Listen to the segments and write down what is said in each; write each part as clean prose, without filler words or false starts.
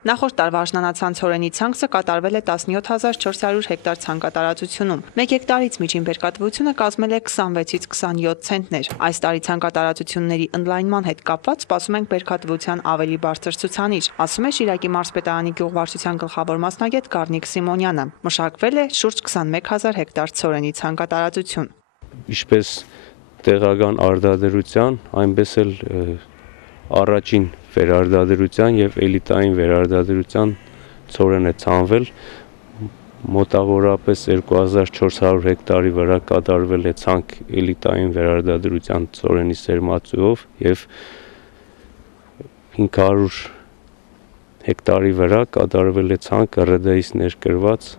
Նախորդ տարվա աշնանացան ցորենի ցանքսը կատարվել է 17400 հեկտար ցանկատարածությունում։ 1 հեկտարից միջին բերքատվությունը կազմել է 26-ից 27 ցենտներ։ Այս տարի ցանկատարածությունների ընդլայնման հետ կապված սպասում ենք բերքատվության ավելի բարձր ցուցանիշ, ասում է Շիրակի մարզպետարանի գյուղվարչության գլխավոր մասնագետ Գառնիկ Սիմոնյանը։ Մշակվել է շուրջ 21000 հեկտար ցորենի ցանկատարածություն։ Ինչպես տեղական արտադրության, այնպես էլ առաջին վերարտադրության եւ էլիտային վերարտադրության ցորեն է ցանվել, մոտավորապես 2400 հեկտարի վրա կատարվել է ցանք էլիտային վերարտադրության ցորենի սերմացուով եւ 500 հեկտարի վրա կատարվել է ցանք ՌԴ-ից ներկրված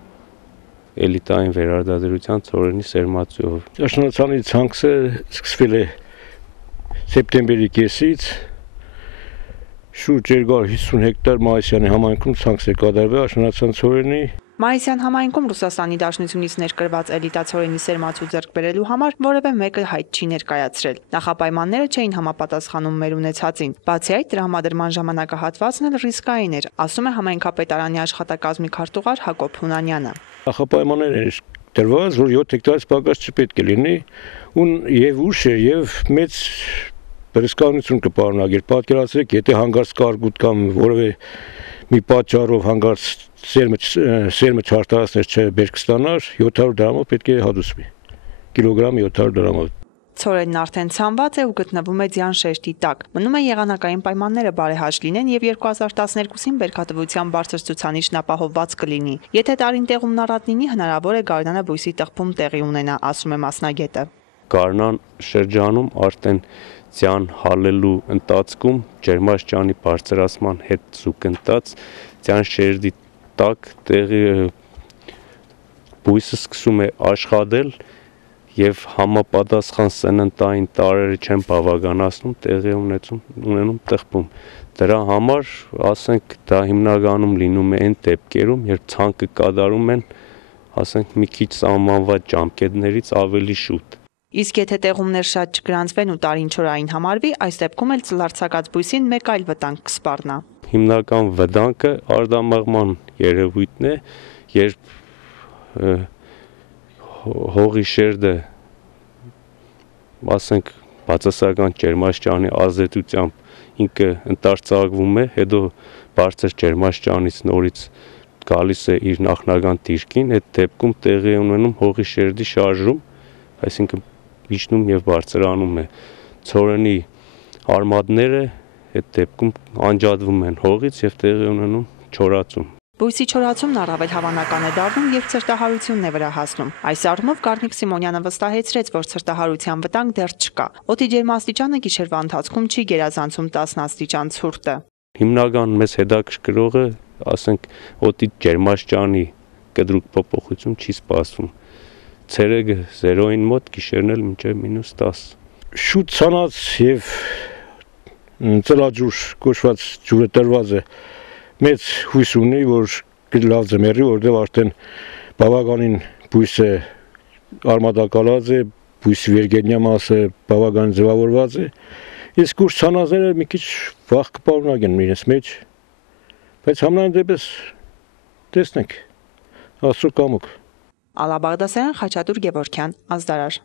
էլիտային վերարտադրության ցորենի սերմացուով։ Աշնանացանի ցանքը սկսվել է սեպտեմբերի կեսից, շուրջ 250 հեկտար Մայիսյանի համայնքում ցանքս է կատարվել աշնանացան ցորենի։ Մայիսյան համայնքում Ռուսաստանի Դաշնությունից ներկրված էլիտացորենի սերմացու ձեռք բերելու համար որևէ մեկը հայտ չի ներկայացրել։ Նախապայմանները չէին համապատասխանում մեր ունեցածին։ Բացի այդ, տրամադրման ժամանակահատվածն էլ ռիսկային էր, ասում է համայնքապետարանի աշխատակազմի քարտուղար Հակոբ Հունանյանը։ Նախապայմաններ էր դրված, որ 7 հեկտարից պակաս չպետք է լինի, եւ ուշ է եւ մեծ բռնցքամություն կպարունակեր։ Պատկերացրեք, եթե հանգարց կարգուտ կամ որևէ մի պատճառով հանգարց սերմը չարտահասներ չբերք ստանար, 700 դրամով պետք է հադուսվի։ Կիլոգրամը 700 դրամով։ Ցորենն արդեն ցանված է ու գտնվում է ձյան շեշտի տակ։ Մնում է եղանակային պայմանները բարեհաճ լինեն եւ 2012-ին բերքատվության բարձր ցուցանիշն ապահովված կլինի։ Եթե տարին տեղումն առատ լինի, հնարավոր է գարնանը բույսի տխփում տեղի ունենա, ասում է մասնագետը։ Գարնան շրջանում արդեն ձյան հալելու ընթացքում ջերմաստիճանի բարձրացման հետ զուգընթաց ձյան շերտի տակ տեղի բույսը սկսում է աշխատել եւ համապատասխան սննդային տարրերը չեն բավականացնում, տեղի ունենում տխպում։ Դրա համար, ասենք, դա հիմնականում լինում է այն դեպքերում, երբ ցանկը կատարում են, ասենք, մի քիչ սահմանված ժամկետներից ավելի շուտ։ Իսկ եթե տեղումներ շատ չգրանցվեն ու տարին չորային համարվի, այս դեպքում էլ ծլարձակած բույսին մեկ այլ վտանգ կսպառնա։ Հիմնական վտանգը արտամաղման երևույթն է, երբ հողի շերտը, ասենք, բացասական ջերմաստիճանի ազդեցությամբ ինքը ընդարձակվում է, հետո բարձր ջերմաստիճանից նորից գալիս է իր նախնական դիրքին, այդ դեպքում տեղի ունենում հողի շերտի շարժում, այսինքն իջնում եւ բարձրանում է ցորենի արմատները, այդ դեպքում անջատվում են հողից եւ տեղի ունենում չորացում։ Բույսի չորացումն առավել հավանական է դառնում, երբ ցրտահարությունն է վրա հասնում։ Այս առումով Գառնիկ Սիմոնյանը վստահեցրեց, որ ցրտահարության վտանգ դեռ չկա։ Օդի ջերմաստիճանը գիշերվա ընթացքում չի գերազանցում 10 աստիճան ցուրտը։ Հիմնական մեզ հետաքրքրողը, ասենք, օդի ջերմաստիճանի կտրուկ փոփոխություն չի սպասվում։ Ցերեկը 0-ին մոտ, գիշերն էլ մինչև -10։ Շուտ ցանած եւ ծլաջուր կոչված ջուրը տրված է մեծ հույս ունի, որ լավ ձմեռի, որտեղ արդեն բավականին բույսը արմատակալած է, բույսի վերգետնյա մասը բավականին ձևավորված է, իսկ ուշ ցանածները մի քիչ վաղ կպարունակեն իրենց մեջ, բայց համենայն դեպս տեսնենք, Աստծո կամոք։ Ալա Բաղդասարյան, Խաչատուր Գևորգյան, Ազդարար։